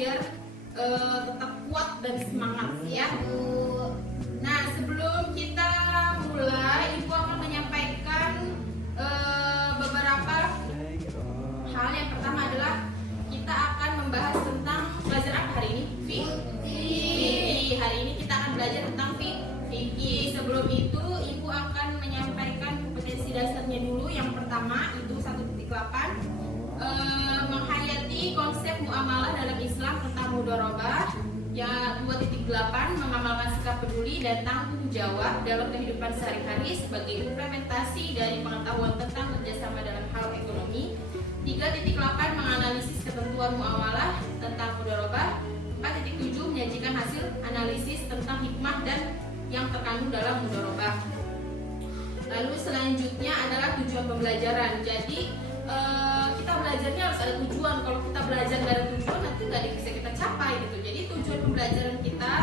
biar tetap kuat dan semangat ya. Nah, sebelum kita mulai, Ibu akan menyampaikan beberapa hal. Yang pertama adalah kita akan membahas tentang belajar apa hari ini? Fikih. Hari ini kita akan belajar tentang fikih. Sebelum itu, Ibu akan menyampaikan kompetensi dasarnya dulu. Yang pertama itu 1.8, menghayati konsep muamalah dalam Islam tentang mudharabah. Yang 2.8, mengamalkan sikap peduli dan tanggung jawab dalam kehidupan sehari-hari sebagai implementasi dari pengetahuan tentang kerjasama dalam hal ekonomi. 3.8, menganalisis ketentuan muamalah tentang mudharabah. 4.7, menyajikan hasil analisis tentang hikmah dan yang terkandung dalam mudharabah. Lalu selanjutnya adalah tujuan pembelajaran. Jadi kita belajarnya harus ada tujuan. Kalau kita belajar nggak ada tujuan, nanti nggak bisa kita capai gitu. Jadi tujuan pembelajaran kita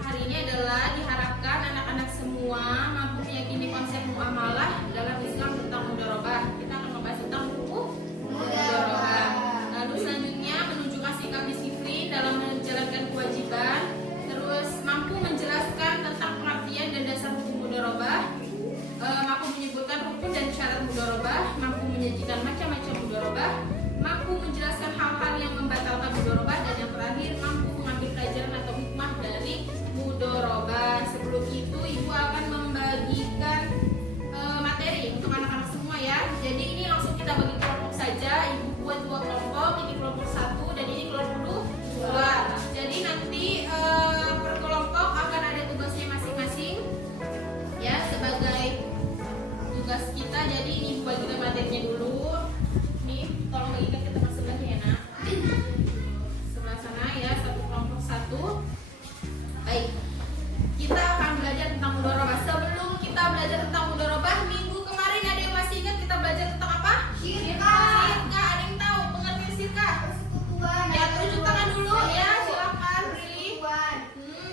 hari ini adalah diharapkan anak-anak semua mampu meyakini konsep muamalah dalam Islam tentang mudharabah. Kita akan membahas tentang mudharabah. Lalu selanjutnya menunjukkan sikap disiplin dalam menjalankan kewajiban. Terus mampu menjelaskan tentang pengertian dan dasar hukum mudharabah. Mampu menyebutkan rukun dan syarat mudharabah, mampu menyajikan macam-macam mudharabah, mampu menjelaskan hal-hal yang membatalkan mudharabah, dan yang terakhir mampu mengambil pelajaran atau hikmah dari mudharabah. Sebelum itu, Ibu akan membagikan materi untuk anak-anak semua ya. Jadi ini langsung kita bagi kelompok saja. Ibu buat 2 kelompok, ini kelompok 1 dan ini kelompok 2. Jadi nanti per kelompok akan ada tugasnya masing-masing ya sebagai tugas kita. Jadi ini Ibu bagikan materinya dulu. Nih, tolong bagikan ke teman sebelahnya ya nak. Sebelah sana ya, satu kelompok 1. Baik, kita akan belajar tentang mudharabah. Sebelum kita belajar tentang mudharabah, minggu kemarin ada yang masih ingat kita belajar tentang apa? Sirka. Ada yang tahu pengertian sirka? Persekutuan. Ya, tunjuk tangan dulu ya, silakan.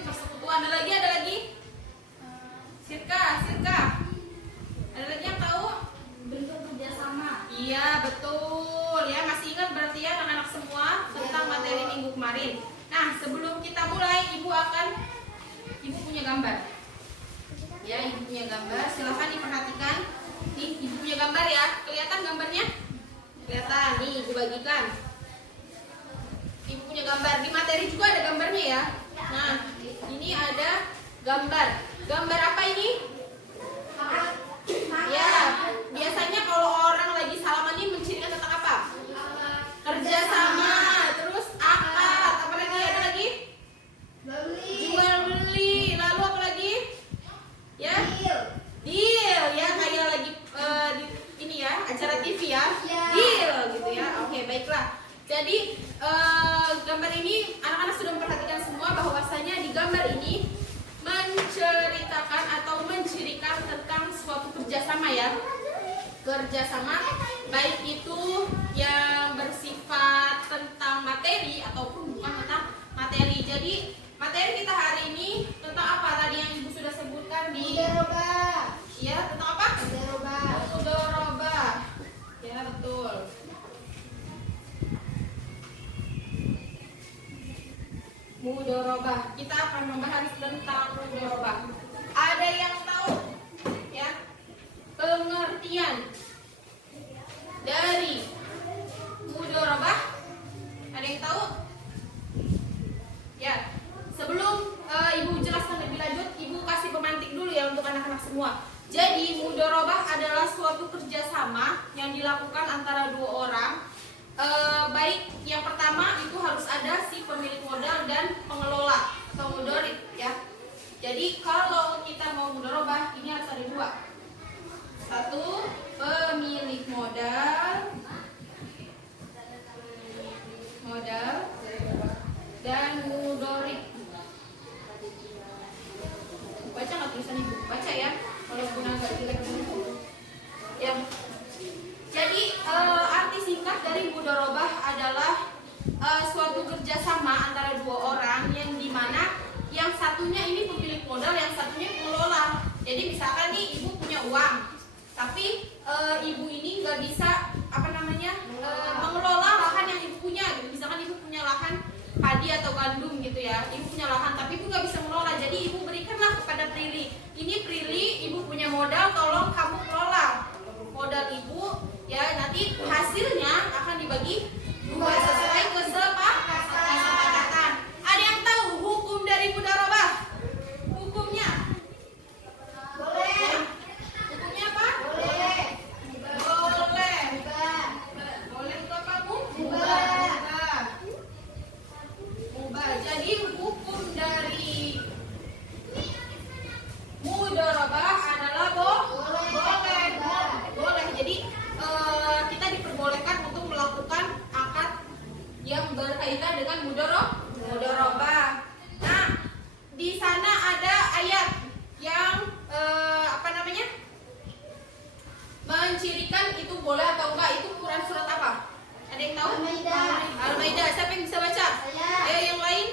Persekutuan. Ada lagi? Sirka. Ada lagi yang tahu? Bentuk kerjasama. Iya, betul. Ya, masih ingat berarti ya anak-anak semua tentang materi minggu kemarin. Nah, sebelum kita mulai, Ibu punya gambar. Ya, Ibu punya gambar. Silahkan diperhatikan. Nih, Ibu punya gambar ya. Kelihatan gambarnya? Kelihatan. Nih, Ibu bagikan. Ibu punya gambar. Di materi juga ada gambarnya ya. Nah, ini ada gambar. Gambar apa ini? Ya, biasanya kalau orang lagi salaman ini mencirikan tentang apa? Kerjasama, terus akad, apa lagi? Ada lagi? Jual beli, lalu apa lagi? Ya, deal ya, kayak lagi ini ya, acara TV ya, deal gitu ya. Oke, baiklah. Jadi gambar ini anak-anak sudah memperhatikan semua bahwasanya di gambar ini menceritakan atau mencirikan tentang suatu kerjasama ya. Kerjasama baik itu yang bersifat tentang materi ataupun bukan tentang materi. Jadi materi kita hari ini tentang apa tadi yang Ibu sudah sebutkan di mudharabah. Ya, tentang apa? Mudharabah. Ya, betul. Mudharabah. Kita akan membahas tentang mudharabah. Ada yang tahu ya pengertian dari mudharabah? Ada yang tahu? Ya. Sebelum Ibu jelaskan lebih lanjut, Ibu kasih pemantik dulu ya untuk anak-anak semua. Jadi mudharabah adalah suatu kerjasama yang dilakukan antara 2 orang. Baik, yang pertama itu harus ada si pemilik modal dan pengelola atau mudharib ya. Jadi kalau kita mau mudharabah ini harus ada 2. 1, pemilik modal dan mudharib. Baca nggak tulisan Ibu? Baca ya, walaupun agak jelek dulu. Ya. Jadi arti singkat dari mudharabah adalah suatu kerjasama antara 2 orang yang dimana yang satunya ini pemilik modal, yang satunya pengelola. Jadi misalkan nih Ibu punya uang, tapi Ibu ini nggak bisa mengelola lahan yang Ibu punya. Misalkan Ibu punya lahan padi atau gandum gitu ya. Ibu punya lahan tapi ibu nggak bisa mengelola, jadi ibu berikanlah kepada Prilly. Ini Prilly, ibu punya modal, tolong kamu kelola modal ibu ya. Nanti hasilnya akan dibagi dua sesuai kesepakatan. Ada yang tahu hukum dari mudharabah? Hukumnya? Boleh. Hukumnya apa? Boleh. Boleh. Boleh itu apa, Bu? Mubah. Jadi hukum dari mudharabah adalah boleh. Boleh. Jadi kita diperbolehkan untuk melakukan akad yang berkaitan dengan mudharabah. Nah, di sana ada ayat yang mencirikan itu boleh atau enggak. Itu Quran surat apa? Ada yang tahu? Al-Maidah. Siapa yang bisa baca? Ayo yang lain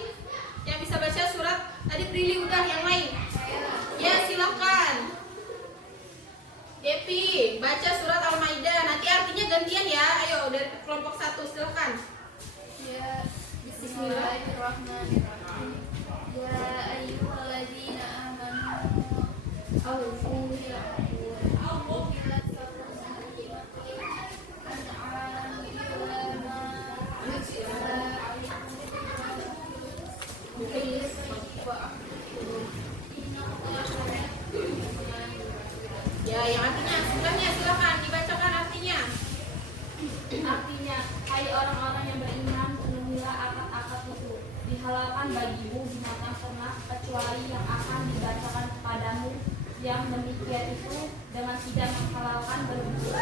yang bisa baca surat. Tadi Prilly udah, yang lain. Ya, silakan. Depi, baca surat Al-Maidah. Nanti artinya gantian ya. Ayo dari kelompok 1 silakan. Ya, bismillahirrahmanirrahim. Ya ayyuhalladzina amanu awfu bil uqud ila sabri an'am Ya, yang artinya sebenarnya silakan dibacakan artinya. Artinya, hai orang-orang yang beriman, penuhilah akad-akad itu. Dihalalkan bagimu binatang ternak kecuali yang akan dibacakan kepadamu. Yang demikian itu dengan tidak menghalalkan berburu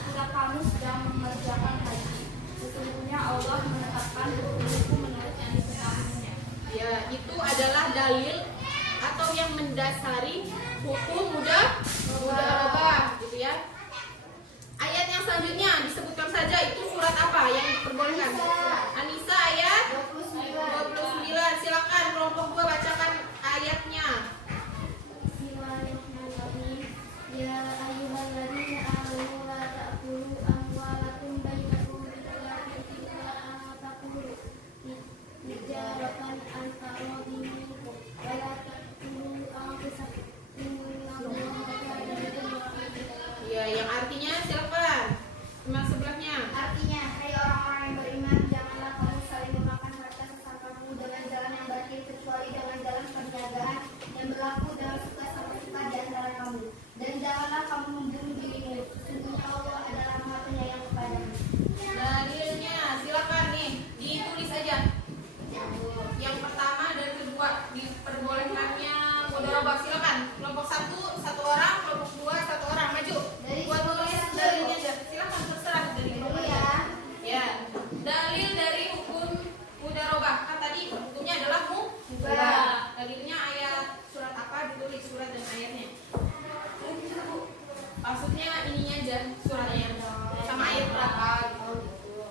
jika kamu sedang mengerjakan haji. Sesungguhnya Allah menetapkan hukum menurut yang diketahuinya. Ya, itu adalah dalil atau yang mendasari hukum mudharabah gitu ya. Ayat yang selanjutnya disebutkan saja, itu surat apa yang diperbolehkan? An-Nisa ayat 29. Silakan kelompok 2 bacakan ayatnya. Bismillahirrahmanirrahim. Ya ayyuhalladzina amanu la ta'kulu amwalakum bainakum bil-batil wa taqulu tijaratan an taradin minkum wa la taqtulu anfusakum innallaha kana bikum rahima. Ya, yang artinya silakan. Teman sebelahnya. Artinya, hai orang-orang yang beriman, janganlah kamu saling memakan harta sesamamu dengan jalan yang batil kecuali dengan jalan perniagaan yang berlaku dengan suka sama suka di antara kamu. Dan janganlah kamu membunuh dirimu. Sesungguhnya Allah adalah Maha Penyayang kepadamu. Dalilnya silakan nih, ditulis aja. Yang pertama dan kedua diperbolehkannya mudharabah. Silakan. Kelompok 1 satu orang, kelompok 2 satu orang, maju. Buat tulis dalilnya aja. Silakan terserah dari Dulu ya. Ya, dalil dari hukum mudharabah. Kan tadi hukumnya adalah mubah. Dalilnya ayat surat apa, ditulis surat dan ayatnya. Maksudnya ininya aja suratnya sama ayat berapa gitu.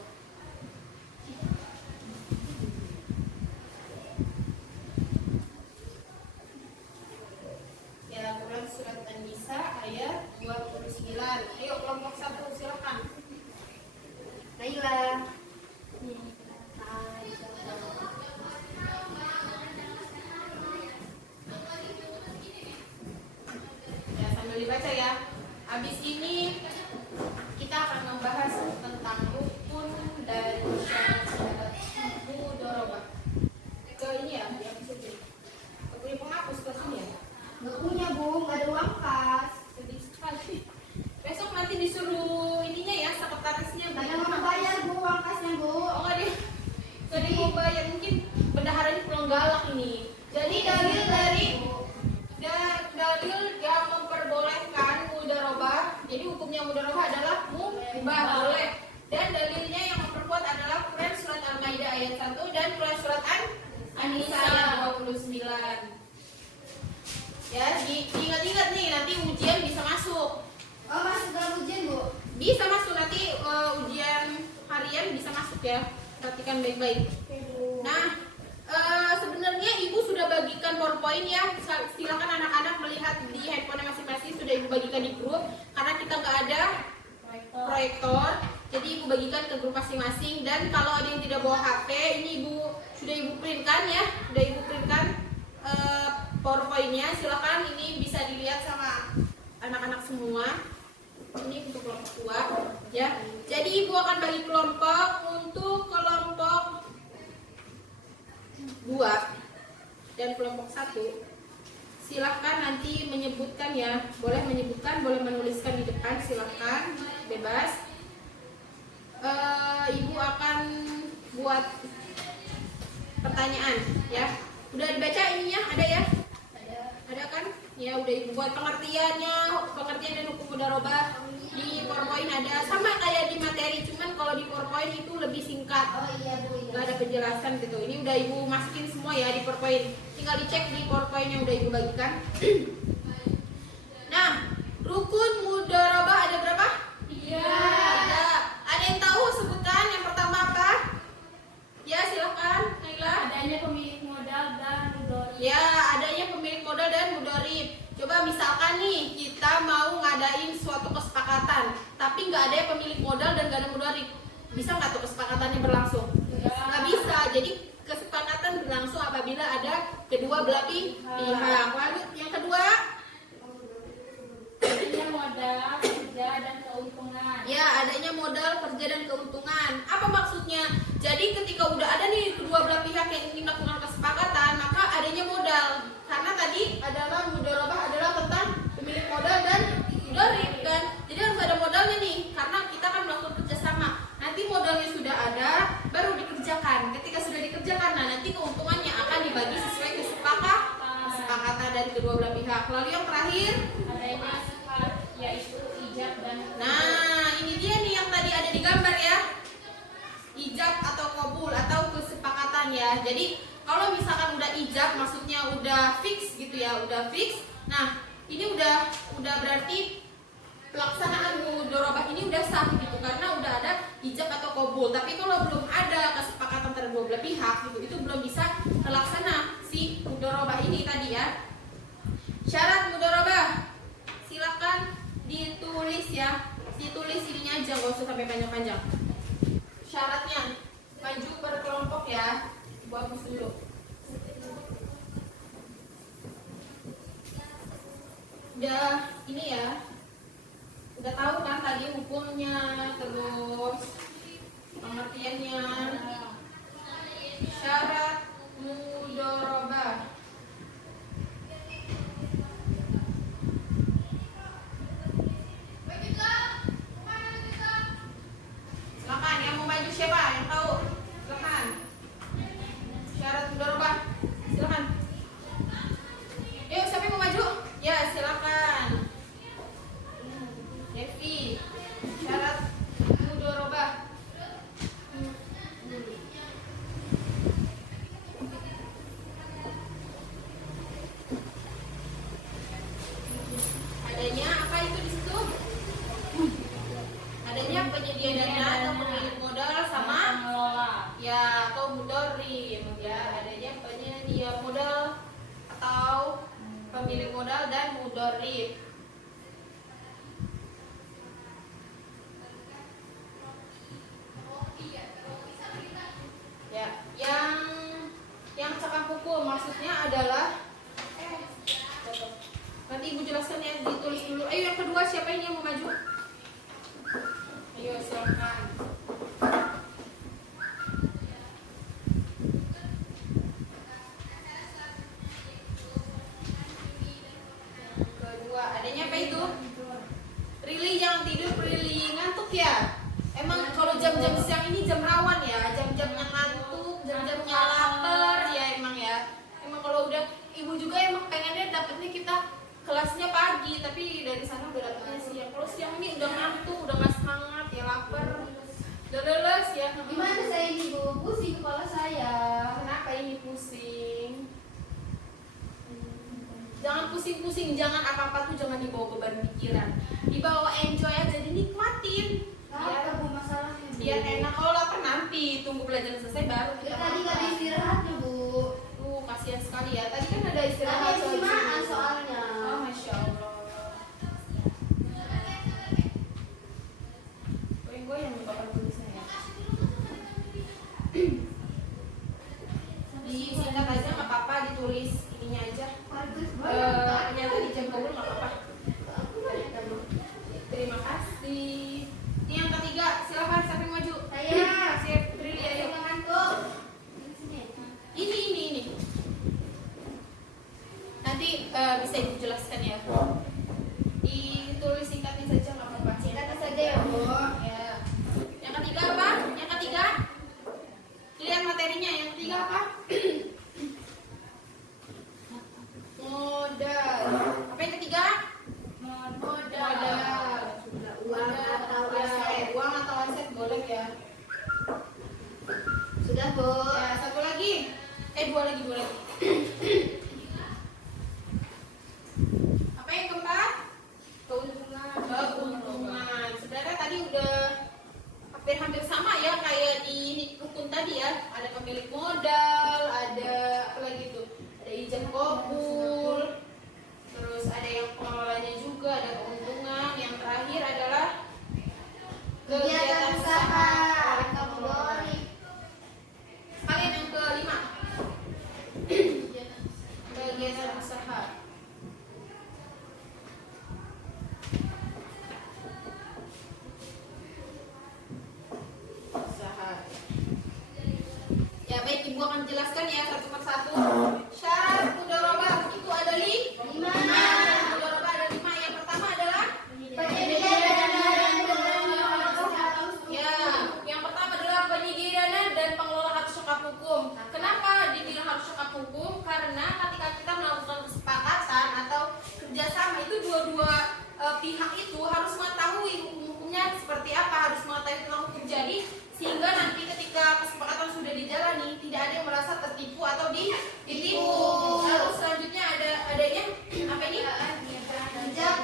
Ya, Quran surat An-Nisa ayat 29. Ayo kelompok 1 silakan. Naila. Ya, sambil dibaca ya. Habis ini kita akan membahas tentang rukun dari syarat mudharabah. Ke ini ya, yang sedih. Punya penghapus ke sini ya. Nggak punya, Bu. Nggak ada uang kas. Sedih sekali. Besok nanti disuruh ininya ya, sekretarisnya. Nggak ada mau bayar, Bu, uang kasnya, Bu. Oh, nggak ada. Nggak ada yang mau bayar, mungkin bendaharanya pulang galak ini. Jadi dalil yang memperbolehkan mudharabah. Jadi hukumnya mudharabah adalah mubah, boleh. Dan dalilnya yang memperkuat adalah Quran surat Al-Maidah ayat 1 dan Quran surat An-Nisa ayat 29. Ya, diingat-ingat nih, nanti ujian bisa masuk. Oh, masuk dalam ujian, Bu? Bisa masuk nanti ujian harian bisa masuk ya. Perhatikan baik-baik. Nah, sebenarnya ibu sudah bagikan PowerPoint ya. Silakan anak-anak melihat di handphone masing-masing, sudah ibu bagikan di grup. Karena kita nggak ada proyektor, Jadi ibu bagikan ke grup masing-masing, dan kalau ada yang tidak bawa HP, ini sudah ibu printkan ya, sudah ibu printkan PowerPoint-nya. Silakan, ini bisa dilihat sama anak-anak semua. Ini untuk kelompok 2 ya. Jadi ibu akan bagi kelompok. Untuk kelompok 2 dan kelompok 1, silahkan nanti menyebutkan ya, boleh menyebutkan, boleh menuliskan di depan, silahkan, bebas. Ibu akan buat pertanyaan ya. Udah dibaca ininya, ada ya? Ada kan? Ya udah ibu buat pengertian dan hukum mudharabah di PowerPoint ada, sama kayak di materi, cuman kalau di PowerPoint itu lebih singkat. Oh iya Bu. Iya. Gak ada penjelasan gitu. Ini udah ibu masukin semua ya di PowerPoint. Tinggal dicek di PowerPoint yang udah ibu bagikan. Nah, rukun mudharabah ada berapa? Iya. Ada yang tahu sebutkan yang pertama apa? Ya silakan, Naila. Adanya pemilik modal dan mudharib. Ya, adanya pemilik modal dan mudharib. Coba misalkan nih kita mau ngadain suatu kesepakatan, tapi nggak ada yang pemilik modal dan nggak ada mudharib. Bisa nggak tuh kesepakatannya berlangsung? Nggak bisa. Jadi kesepakatan berlangsung apabila ada kedua belah pihak. Lalu yang kedua, Adanya modal, kerja dan keuntungan. ya adanya modal, kerja dan keuntungan. Apa maksudnya? Jadi ketika udah ada nih kedua belah pihak yang ingin melakukan kesepakatan, maka adanya modal. Karena tadi adalah mudharabah adalah tentang pemilik modal dan mudharib kan. Jadi harus ada modalnya nih, karena kita kan melakukan kerjasama. Nanti modalnya sudah ada, baru dikerjakan. Ketika sudah dikerjakan, nah nanti keuntungannya akan dibagi sesuai kesepakatan dari kedua belah pihak. Lalu yang terakhir, Adanya sifat, yaitu ijab dan nah ini dia nih yang tadi ada di gambar ya, ijab atau qabul atau kesepakatan ya. Jadi kalau misalkan udah ijab, maksudnya udah fix gitu ya, udah fix. Nah ini udah berarti pelaksanaan mudharabah ini udah sah gitu, karena udah ada ijab atau qabul. Tapi kalau belum ada kesepakatan antara dua belah pihak gitu, itu belum bisa terlaksana si mudharabah ini tadi ya. Syarat mudharabah silakan ditulis ya, ditulis ininya aja, nggak usah sampai panjang-panjang. Syaratnya maju per kelompok ya, ibu hapus dulu. Udah ini ya, udah tahu kan tadi hukumnya, terus pengertiannya. Syarat mudharabah. Silakan, yang mau maju siapa? Yang tahu? Silakan. Syarat mudharabah. Silakan. Yuk, siapa yang mau maju? Ya, silakan. Devi. Syarat mudharabah. Adanya apa itu di situ? Adanya penyedia dana atau pemilik modal sama pengelola. ya atau mudharib ya. Adanya penyedia modal atau pemilik modal dan mudharib. Ya, yang cakap hukum maksudnya adalah nanti ibu jelaskan ya, ditulis dulu. Ayo yang kedua, siapa ini yang mau maju? Ayo silakan. Kedua, adanya apa itu? Prilly jangan tidur, Prilly ngantuk ya. Emang kalau jam-jam siang ini jam rawan ya, jam-jamnya ngantuk, jam-jamnya lapar ya emang ya. Emang kalau udah ibu juga emang pengennya dapetnya kita kelasnya pagi, tapi dari sana udah dapetnya siang. Kalau siang ini udah ngantuk, udah nggak semangat ya, lapar, udah leles ya. Gimana saya ini Bu? Pusing kepala saya. Kenapa ini pusing? Jangan pusing-pusing, jangan apa-apa tuh jangan dibawa beban pikiran, dibawa enjoy aja, dinikmatin. Apa Bu masalahnya? Bu? Biar enak. Kalau lapar nanti tunggu pelajaran selesai baru Ya, kita tadi nggak ada makan. istirahatnya Bu. Kasihan sekali ya. Tadi kan ada Tadi istirahat MCMA soalnya. Oh, masya Allah. Goyang-goyang nih bapak disingkat aja nggak apa-apa, ditulis ininya aja. Ternyata di jam kabul nggak apa-apa. Terima kasih. Ini yang ketiga, silakan siapa yang maju? Saya. Siap, Prilly ayo. Ini. Nanti bisa ibu jelaskan ya. Ditulis singkatnya saja nggak apa-apa. Singkatnya saja ya, Bu. Ya. Yang ketiga apa? Yang ketiga? Lihat materinya. Yang ketiga apa? Modal. Apa yang ketiga? Modal. Uang atau aset. Uang atau aset boleh ya. Sudah, Bu. Ya, satu lagi. Dua lagi. Apa yang keempat? Keuntungan. Sebenarnya tadi udah hampir sama ya kayak di rukun tadi ya. Ada pemilik modal, ada apa lagi tuh? Ada ijab kabul. Terus ada yang pengelolanya juga, ada keuntungan. Yang terakhir adalah Kegiatan usaha atau mudorib. Kalian yang kelima. Kegiatan usaha. Ya baik, ibu akan jelaskan ya satu persatu. Syarat mudharabah itu ada lima. Mudharabah ada 5. Yang pertama adalah ya, yang pertama adalah penyedia dana dan pengelola hak syukar hukum. Kenapa dibilang hak syukar hukum? Karena ketika kita melakukan kesepakatan atau kerjasama itu dua-dua pihak itu harus mengetahui hukum-hukumnya seperti apa, harus mengetahui tentang hukum. Jadi sehingga nanti ketika kesepakatan sudah dijalani tidak ada yang merasa tertipu atau ditipu. Lalu selanjutnya adanya apa ini?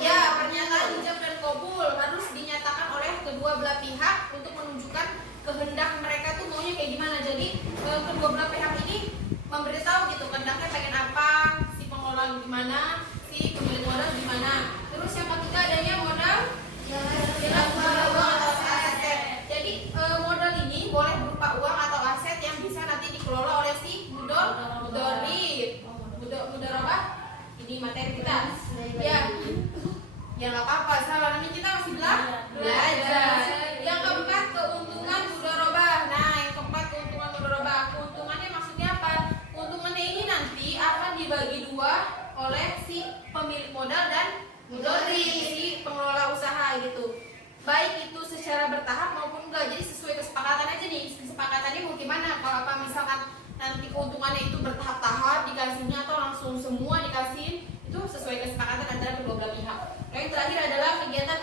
Ya, pernyataan ijab dan kabul harus dinyatakan oleh kedua belah pihak untuk menunjukkan kehendak mereka tuh maunya kayak gimana. Jadi kedua belah pihak ini memberitahu gitu kehendaknya pengen apa, si pengelola gimana, si pemilik modal gimana. Terus yang ketiga adanya modal jelas modal uang atau aset. Jadi modal ini boleh berupa uang atau aset yang bisa nanti dikelola oleh si mudorib. Mudharabah ini materi kita. Ya nggak apa-apa, salah namanya kita masih belajar. Yang keempat keuntungan mudharabah. Nah, yang keempat keuntungan mudharabah. Keuntungannya maksudnya apa? Keuntungannya ini nanti akan dibagi dua oleh si pemilik modal dan mudorib, si pengelola usaha gitu. Baik itu secara bertahap maupun enggak. Jadi sesuai kesepakatan aja nih. Kesepakatannya mau gimana? Kalau apa misalkan nanti keuntungannya itu bertahap-tahap dikasihnya atau langsung semua dikasih, itu sesuai kesepakatan antara kedua belah pihak. Yang terakhir adalah kegiatan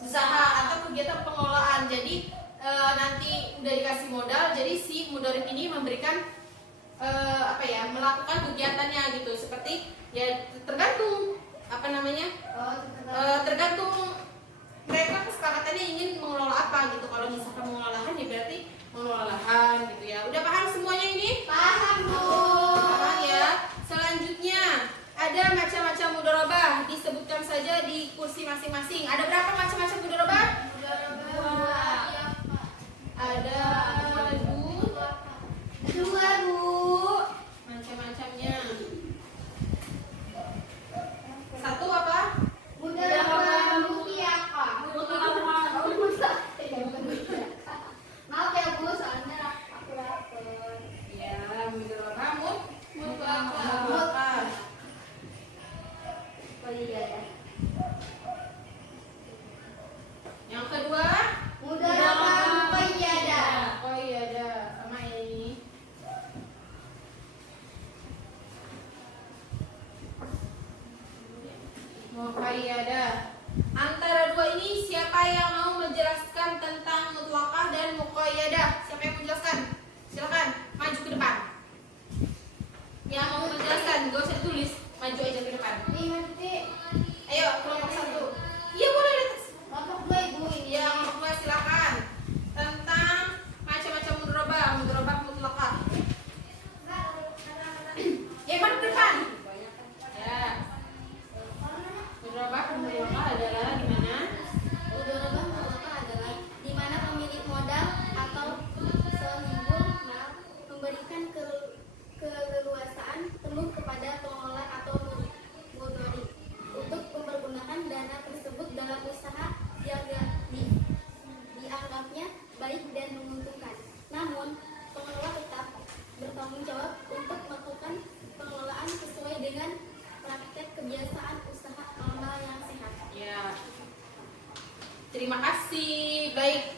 usaha atau kegiatan pengelolaan. Jadi nanti udah dikasih modal, jadi si mudorib ini memberikan melakukan kegiatannya gitu. Seperti ya tergantung tergantung mereka kesepakatannya ingin mengelola apa gitu. Kalau misalkan mengelola lahan ya berarti mengelola lahan gitu ya. Udah paham semuanya ini? Paham, Bu. Paham ya. Selanjutnya ada macam-macam mudharabah, disebutkan saja di kursi masing-masing. Ada berapa macam-macam mudharabah? Ada dua, Bu. Macam-macamnya. Satu apa? Mudharabah mufiakah. Maaf ya, Bu, soalnya aku lapar. Ya, mudharabah mutlaqah. Oh iya ya. Yang kedua, Mudharabah muqayyadah. oh iya ada sama ini. Muqayyadah. Antara dua ini siapa yang mau menjelaskan tentang mutlaqah dan muqayyadah? Siapa yang mau menjelaskan? Silakan maju ke depan. Yang mau menjelaskan, gak usah tulis, maju aja ke depan. Nih, nanti Ayo kelompok 1. Iya boleh. kelompok 2, Ibu. Iya kelompok 2 silakan. Tentang macam-macam mudharabah mutlaqah. Maju ke depan. Ya. Mudharabah mutlaqah adalah di mana? Mudharabah mutlaqah adalah di mana pemilik modal atau senimbul memberikan keleluasaan penuh kepada pengelola atau mudori untuk mempergunakan dana tersebut dalam usaha yang dianggapnya baik dan menguntungkan. Namun, pengelola tetap bertanggung jawab untuk melakukan pengelolaan sesuai dengan praktek kebiasaan usaha normal yang sehat. Ya. Terima kasih. Baik.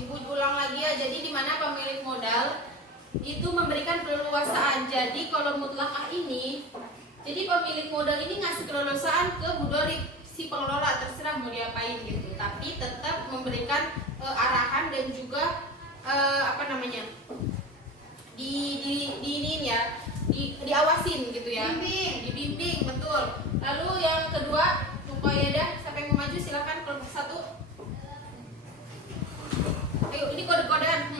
Ibu ulang lagi ya. Jadi di mana pemilik modal itu memberikan keleluasaan. Jadi kalau mutlakah ini, jadi pemilik modal ini ngasih keleluasaan ke mudorib, si pengelola terserah mau diapain gitu. Tapi tetap memberikan arahan dan juga diawasin gitu ya. Dibimbing betul. Lalu yang kedua, muqayyadah. Siapa yang mau maju silakan kelompok 1. Ayo, ini kode-kodean.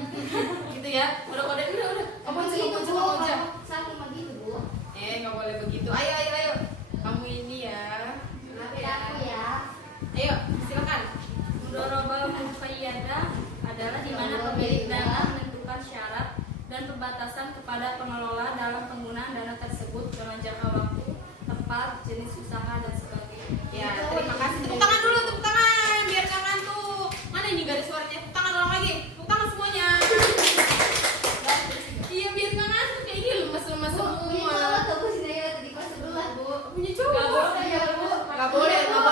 Gitu ya. Kode-kodean udah. Kamu aja. Satu lagi Bu. Nggak boleh begitu. Ayo. Kamu ini ya. Maafin aku ya. Ayo, silakan. Mudharabah muqayyadah adalah di mana pemilik dana menentukan syarat dan pembatasan kepada pengelola dalam penggunaan dana tersebut dengan jangka waktu, tempat, jenis usaha dan sebagainya. Ya, terima kasih. Tepuk tangan dulu, tepuk tangan biar nggak ngantuk. Mana ini garis suaranya? Tepuk tangan ulang lagi. Tepuk tangan semuanya. Iya, biar nggak ngantuk kayak gini lemas-lemas semua. Punya cowok. Nggak boleh. Nggak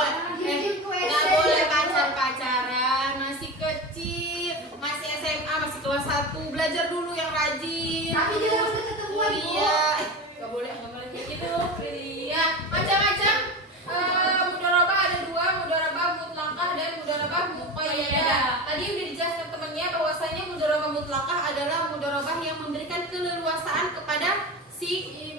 boleh pacaran, masih kecil, masih SMA, masih kelas 1. Belajar dulu yang rajin. Tapi jangan udah ketemuan, Bu. Iya. Nggak boleh kayak gitu. Iya, macam-macam. Mudharabah ada 2, mudharabah mutlaqah dan mudharabah muqayyadah. Tadi udah dijelaskan temannya bahwasanya mudharabah mutlaqah adalah mudharabah yang memberikan keleluasaan kepada si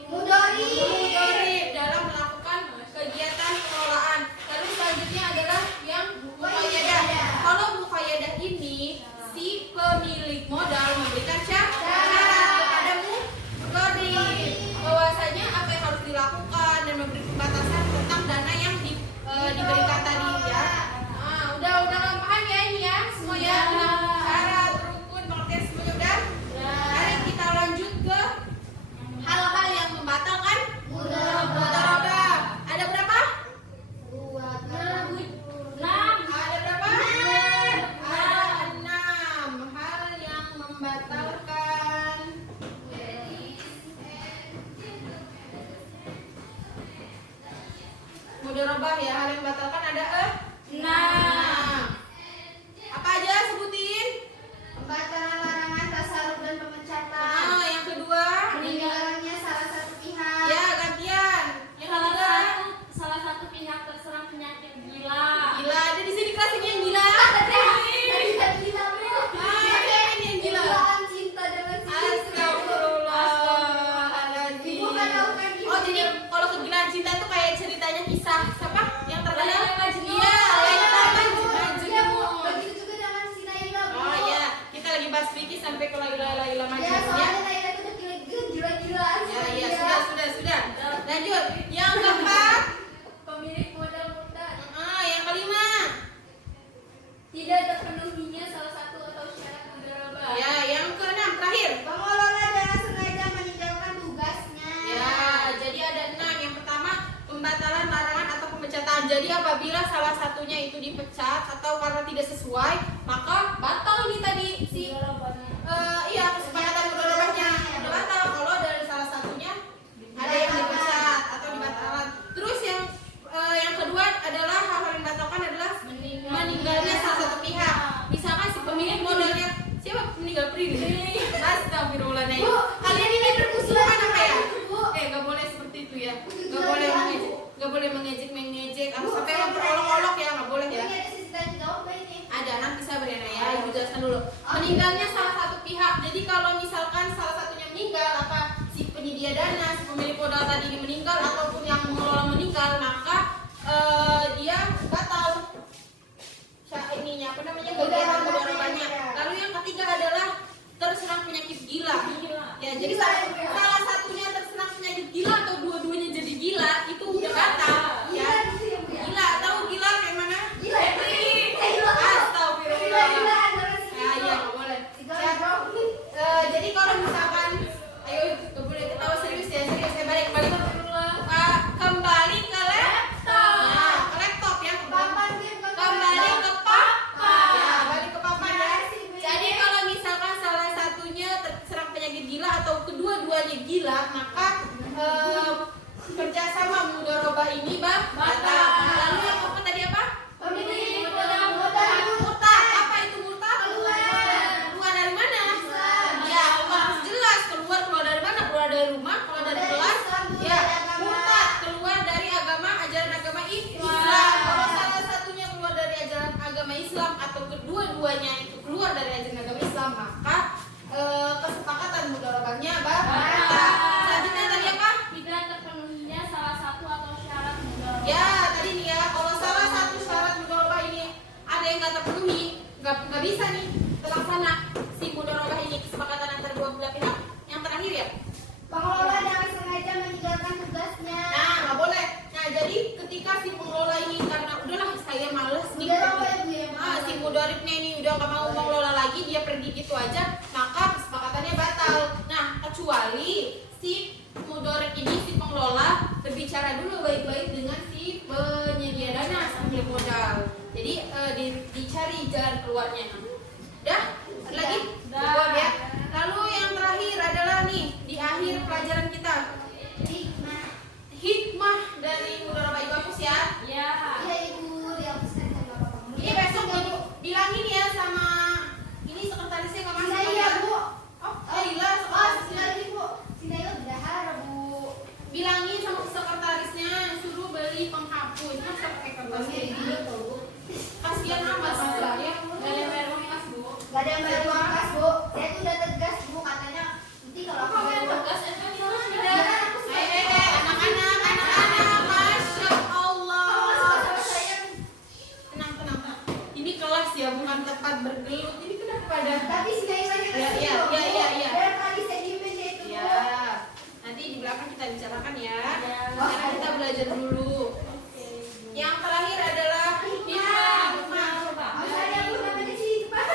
mudharib dalam melakukan kegiatan pengelolaan. Lalu selanjutnya adalah yang muqayyadah. Kalau muqayyadah ini si pemilik modal memberikan syarat kepada mudharib bahwasanya apa yang harus dilakukan dan memberi pembatasan tentang dana yang diberikan tadi ya. Nah, udah paham ya ini ya semua ya tentang syarat, rukun, pengertian semuanya udah. Mari kita lanjut ke hal-hal yang membatalkan mudharabah. Ada berapa? 2, Ada berapa? Ada 6 hal yang membatalkan mudharabah ya. Hal yang membatalkan ada 6. Apa aja sebutin? Pembatalan larangan, tasarruf dan pemecatan. Yang kedua? Meninggalnya salah satu pihak. Ya, gantian. Yang ketiga? Salah satu pihak terserang penyakit gila. Gila, ada di sini kelas ini yang gila. Tadi kan gila, Bu. Ini yang gila. Gilaan cinta dengan si Astagfirullahaladzim. Ibu kan tahu kan gila. Oh, jadi kalau kegilaan cinta itu kayak ceritanya kisah siapa yang terkenal? Laila Majnun. Iya, Laila Majnun. Iya, Bu. Begitu juga dengan si Naila, Bu. Oh iya, kita lagi bahas fikih sampai ke Laila Majnun Ya, ya. soalnya Naila itu gila-gilaan. Ya, sudah. Lanjut. Yang keempat, Pemilik modal murtad. yang kelima. Tidak terpenuhinya salah satu atau syarat mudharabah. Ya, yang keenam terakhir. Pengelola dengan sengaja meninggalkan tugasnya. Ya, jadi ada 6. Yang pertama, pembatalan larangan atau pemecatan. Jadi apabila salah satunya itu dipecat atau karena tidak sesuai, maka batal ini tadi si kesepakatan mudharabahnya udah batal kalau dari salah satunya ada yang dipecat atau dibatalkan. Terus yang kedua adalah hal yang dibatalkan adalah meninggalnya salah satu pihak. Misalkan si pemilik modalnya siapa meninggal Prilly. Astagfirullahaladzim. Kalian ini bermusuhan apa ya? Nggak boleh seperti itu ya. Nggak boleh mengejek. Harus sampai olok-olok ya, nggak boleh ya. Ini ada sisi tanya jawab nggak ini? Ada, nanti sabar ya Naya, ibu jelaskan dulu. Meninggalnya salah satu pihak. Jadi kalau misalkan salah satunya meninggal, apa si penyedia dana, si pemilik modal tadi ini meninggal ataupun yang mengelola meninggal, maka dia batal kegiatan mudharabahnya. Lalu yang ketiga adalah terserang penyakit gila. Ya, jadi salah satunya terserang penyakit gila atau dua-duanya jadi gila, itu udah batal. Ya. Gila, tahu gila kayak mana? Astagfirullah. Ya, nggak boleh. Jadi kalau misalkan apabila maka kerjasama mudharabah ini batal. Lalu yang keempat tadi apa? Murtad. Apa itu murtad? Keluar dari mana? Ya, harus jelas keluar dari mana? Keluar dari rumah, keluar dari kelas. Ya, murtad keluar dari ajaran agama Islam. Kalau salah satunya keluar dari ajaran agama Islam atau kedua-duanya itu keluar dari ajaran agama Islam, maka kesepakatan mudharabahnya batal. Selanjutnya tadi apa? Tidak terpenuhinya salah satu atau syarat mudharabah. Ya, tadi nih ya, kalau salah satu syarat mudharabah ini ada yang nggak terpenuhi, nggak bisa nih terlaksana si mudharabah ini, kesepakatan antara dua belah pihak. Yang terakhir ya, Pengelola jangan sengaja meninggalkan tugasnya. nah nggak boleh. Nah jadi ketika si pengelola ini karena udahlah saya males nih, Mudharabah ya, Bu, ya? si mudharibnya ini udah nggak mau mengelola lagi, dia pergi gitu aja, maka kesepakatannya batal. Nah kecuali si mudharib ini, si pengelola berbicara dulu baik-baik dengan si penyedia dana, pemilik modal. Jadi dicari jalan keluarnya. Dah? Ada lagi? Dah. Cukup ya. Lalu yang terakhir adalah nih di akhir pelajaran kita, hikmah dari mudharabah. Ibu hapus ya. Ya. Iya, Ibu, dihapuskan sama Bapak. Ini besok Ibu bilangin ya sama ini sekretarisnya nggak masuk. Iya, Bu. Oh, Laila Oh, sekretarisnya. sekali, Bu. Sinayo udah harap, Bu. Bilangin sama sekretarisnya suruh beli penghapus. Masa pakai kertas kayak gini? Kasihan amat masalah ya. Gak ada yang bayar uang kas, Bu. Gak ada yang bayar uang kas, Bu. Saya tuh udah tegas, Bu, katanya nanti kalau aku bayar uang kas, Eh, aku anak-anak, masya Allah. sama saya. Tenang. Ini kelas ya, bukan tempat bergelut. Ini kenapa pada? Tapi Sinayo aja Ya, kesini ya, loh, ya, Bu. ya, ya. Biar tadi saya diemin dia itu, Bu. Ya, nanti di belakang kita bicarakan ya. Ya. Sekarang kita belajar dulu. Yang terakhir adalah hikmah. Oh, saya, Bu, namanya sih, Pak.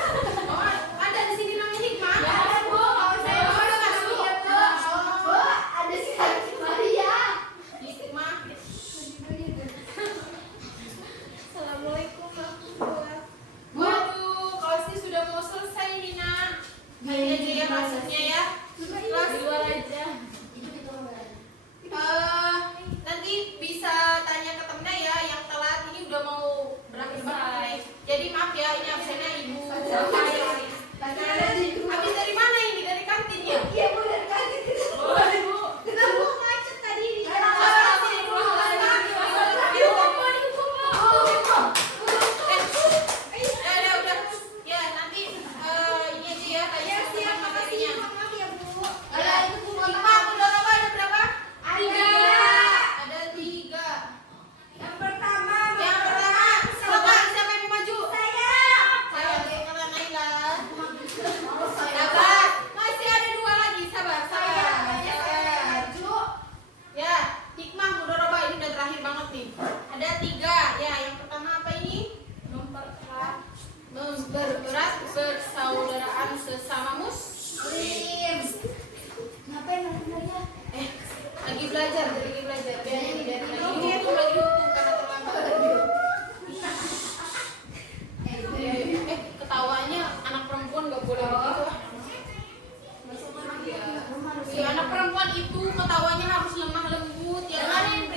Oh, ada di sini namanya hikmah. Ya, ada, Bu. Oh, saya, Bu. Oh, ada masuk. Iya, Bu. Bu, ada si Hansi Maria. Hikmah. Assalamualaikum warahmatullahi. Waduh, kelasnya sudah mau selesai nih, Nak. Nanti aja ya masuknya ya. Kelas Di luar aja. nanti bisa tanya ke temennya ya, yang telat ini udah mau berakhir banget nih. Jadi maaf ya, ini absennya Ibu. Habis dari mana ini? Dari kantin ya? Iya, Bu, dari kantin. Boleh, Bu. Kita Bu, macet tadi di jalan. Udah. Ya, nanti ini aja ya, tanya siap materinya. Maaf ya, Bu. Hikmah mudharabah ada berapa? Ada. Ada 3. Yang pertama, Yang pertama, silakan siapa yang mau maju? saya. Saya karena Naila. Oh, saya. Sabar, masih ada 2 lagi. Sabar. Saya maju. Ya, hikmah mudharabah ini udah terakhir banget nih. Ada 3. Ya, yang pertama apa ini? Mempererat persaudaraan sesama muslim. Ngapain sebenarnya? Lagi belajar. Biarin dari lagi hukum karena terlambat. Ketawanya anak perempuan gak boleh begitu. Ya, anak perempuan itu ketawanya harus lemah lembut ya. Jangan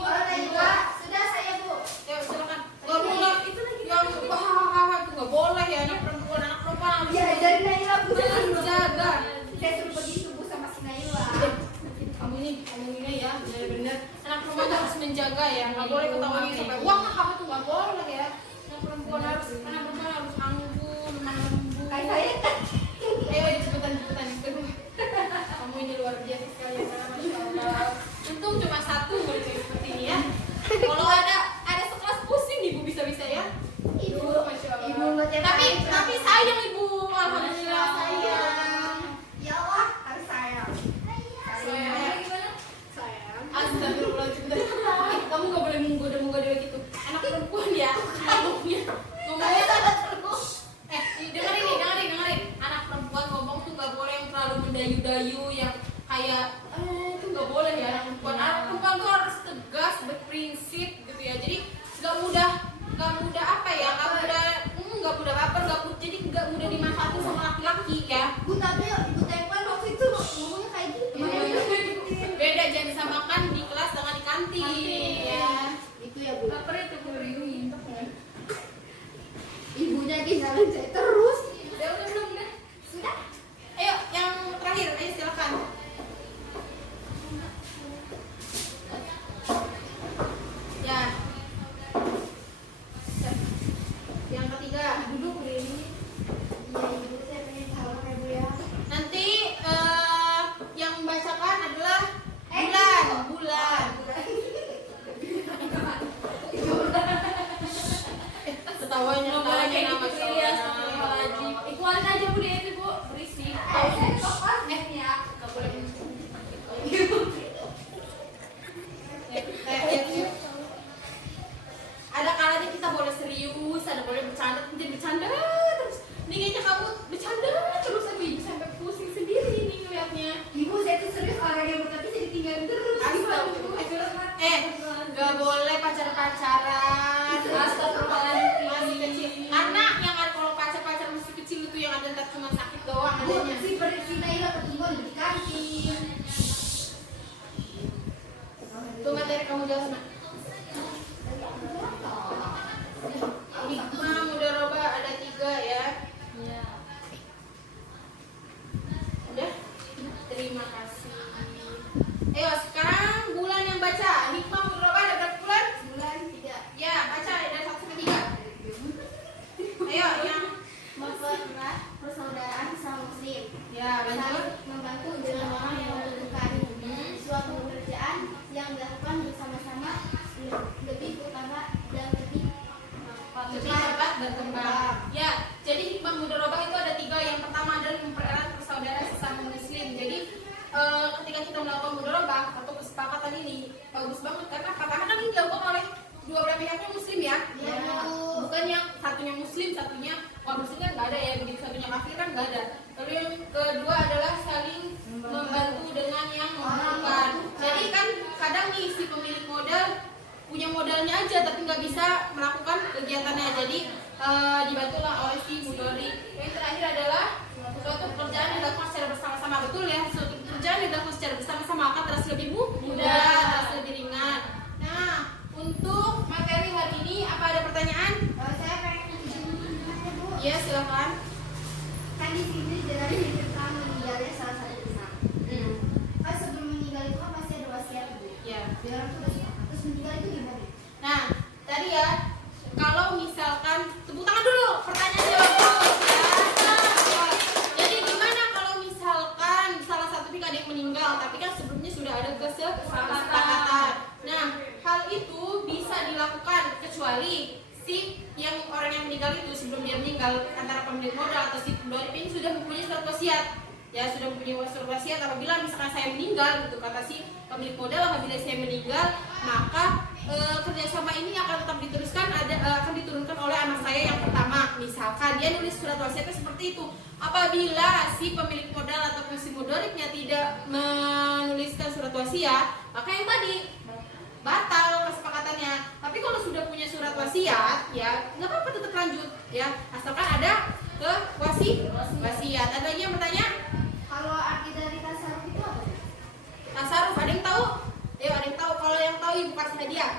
Oh, Naila. Sudah saya, Bu. Ya silakan. Gak boleh itu lagi yang hahaha itu gak boleh ya, anak perempuan harus Ya, dari Naila, Bu. jaga. Saya suruh begitu, Bu, sama si Naila. Kamu ini ya benar-benar anak perempuan tuh harus menjaga ya, nggak boleh ketawanya sampai wah hahaha tuh nggak boleh ya. Anak perempuan harus anggun, lemah lembut. Kayak saya kan. Ayo cepetan. Kamu ini luar biasa sekali ya, masya Allah. Untung cuma 1 murid yang seperti ini ya. Kalau ada sekelas pusing ibu bisa-bisa ya. Ibu, Masya Allah. Ibu nggak tiap hari. Tapi sayang ibu, alhamdulillah sayang. Ya Allah, harus sayang. Astagfirullahaladzim. Kamu gak boleh menggoda-goda gitu. Anak perempuan ya, ngomongnya terus. Dengerin. Anak perempuan ngomong tuh gak boleh yang terlalu mendayu-dayu, yang kayak itu gak boleh ya anak perempuan. Anak perempuan tuh harus tegas, berprinsip gitu ya. Jadi gak mudah apa ya? Gak mudah baper, jadi gak mudah dimanfaatin sama laki-laki ya. Bu, tapi Ibu Tekwan waktu itu ngomongnya kayak gitu. panggil sana. Hikmah mudharabah ada 3 ya. Iya. Udah? Terima kasih. Ayo sekarang bulan yang baca. Hikmah mudharabah ada berapa bulan? Bulan 3. Ya, baca dari 1 sampai 3. Ayo yang Mempererat persaudaraan sesama muslim. ya lanjut. Saling membantu dengan orang yang membutuhkan. Suatu pekerjaan yang dilakukan bersama-sama lebih utama dan lebih Lebih cepat berkembang. Ya, jadi hikmah mudharabah itu ada 3. Yang pertama adalah mempererat persaudaraan sesama muslim. Jadi ketika kita melakukan mudharabah atau kesepakatan ini bagus banget karena apa? Karena kan ini dilakukan oleh dua belah pihaknya muslim ya. Ya. Bukan yang satunya muslim, satunya muslim kan nggak ada ya, begitu satunya kafir kan nggak ada. Lalu yang kedua adalah saling membantu dengan yang membutuhkan. Jadi kan kadang nih si pemilik modal punya modalnya aja tapi nggak bisa melakukan kegiatannya. Jadi dibantulah oleh si mudhari. Yang terakhir adalah suatu pekerjaan yang dilakukan secara bersama-sama. Betul ya, suatu pekerjaan yang dilakukan secara bersama-sama akan terasa lebih mudah, terasa lebih ringan. Nah, untuk materi hari ini apa ada pertanyaan? Saya pengen menanya, Bu. Iya, silakan. Kan di sini jelasnya tentang meninggalnya salah satu imam. Kan sebelum meninggal itu kan pasti ada wasiat, Bu. Ya. Dia orang tuh udah sepakat. Terus meninggal itu gimana? Nah, tadi ya, kalau misalkan tepuk tangan dulu, pertanyaannya bagus ya. Nah, jadi gimana kalau misalkan salah satu pihak ada yang meninggal, tapi kan sebelumnya sudah ada kesepakatan. Nah, hal itu bisa dilakukan kecuali si yang orang yang meninggal itu sebelum dia meninggal antara pemilik modal atau si pemodal ini sudah mempunyai surat wasiat. Ya, sudah mempunyai surat wasiat apabila misalkan saya meninggal gitu kata si pemilik modal, apabila saya meninggal maka kerjasama ini akan tetap diteruskan, akan diturunkan oleh anak saya yang pertama. Misalkan dia nulis surat wasiatnya seperti itu. Apabila si pemilik modal atau si mudharibnya tidak menuliskan surat wasiat, maka yang tadi batal kesepakatannya. Tapi kalau sudah punya surat wasiat, ya nggak apa-apa, tetap lanjut ya, asalkan ada wasiat. Ada lagi yang bertanya? Kalau arti dari tasarruf itu apa? Tasarruf ada yang tahu? Ayo, ada yang tahu? Kalau yang tahu ibu kasih hadiah.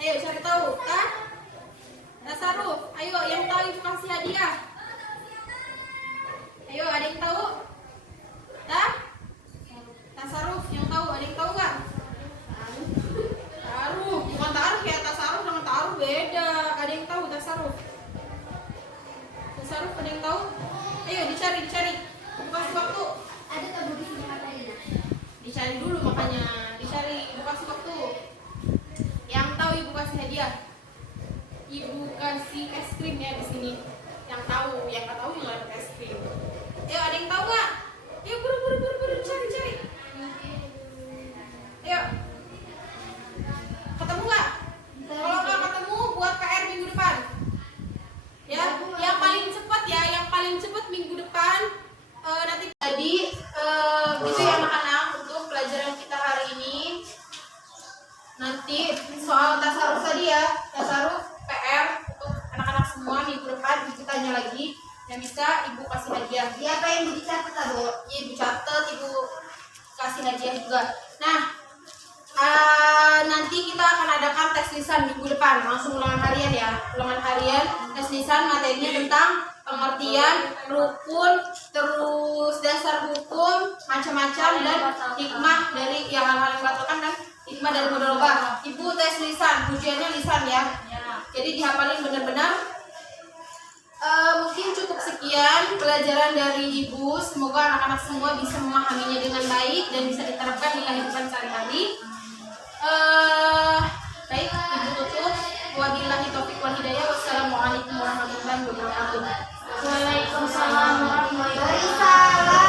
Ayo cari tahu, kan? Tasarruf. Ayo yang tahu ibu kasih hadiah. Ayo, ada yang tahu? Tasarruf yang tahu, ada yang tahu nggak? Taruh, bukan taruh ya, tasarruf dengan taruh beda. Ada yang tahu tasarruf? Tasarruf ada yang tahu? Ayo dicari. Bukan waktu. Ada tak Bu di sini katanya? Dicari dulu makanya, dicari, ibu kasih waktu. Yang tahu ibu kasih hadiah. Ibu kasih es krim ya di sini. Yang tahu, yang nggak tahu yang nggak ada es krim. Ayo, ada yang tahu nggak? Ayo buru cari. Ayo. Ketemu nggak? Kalau nggak ketemu, buat PR minggu depan. Ya, yang paling cepat minggu depan nanti. Jadi itu ya anak-anak untuk pelajaran kita hari ini. Nanti soal tasarruf tadi ya, tasarruf PR untuk anak-anak semua minggu depan ibu tanya lagi. Yang bisa ibu kasih hadiah. Dia pengen dicatat lah, Bu. Iya, ibu catat, ibu kasih hadiah juga. Nah, nanti kita akan adakan tes lisan minggu depan, langsung ulangan harian ya. Ulangan harian, tes lisan materinya tentang pengertian, rukun, terus dasar hukum, macam-macam, dan hikmah dari yang hal-hal yang batalkan dan hikmah dari mudharabah. Ibu tes lisan, ujiannya lisan ya. Jadi dihafalin benar-benar. Mungkin cukup sekian pelajaran dari ibu. Semoga anak-anak semua bisa memahaminya dengan baik dan bisa diterapkan di kehidupan sehari-hari. Baik, ibu tutup. Wabillahi taufiq wal hidayah. Wassalamualaikum warahmatullahi wabarakatuh. Waalaikumsalam warahmatullahi wabarakatuh. Waalaikumsalam.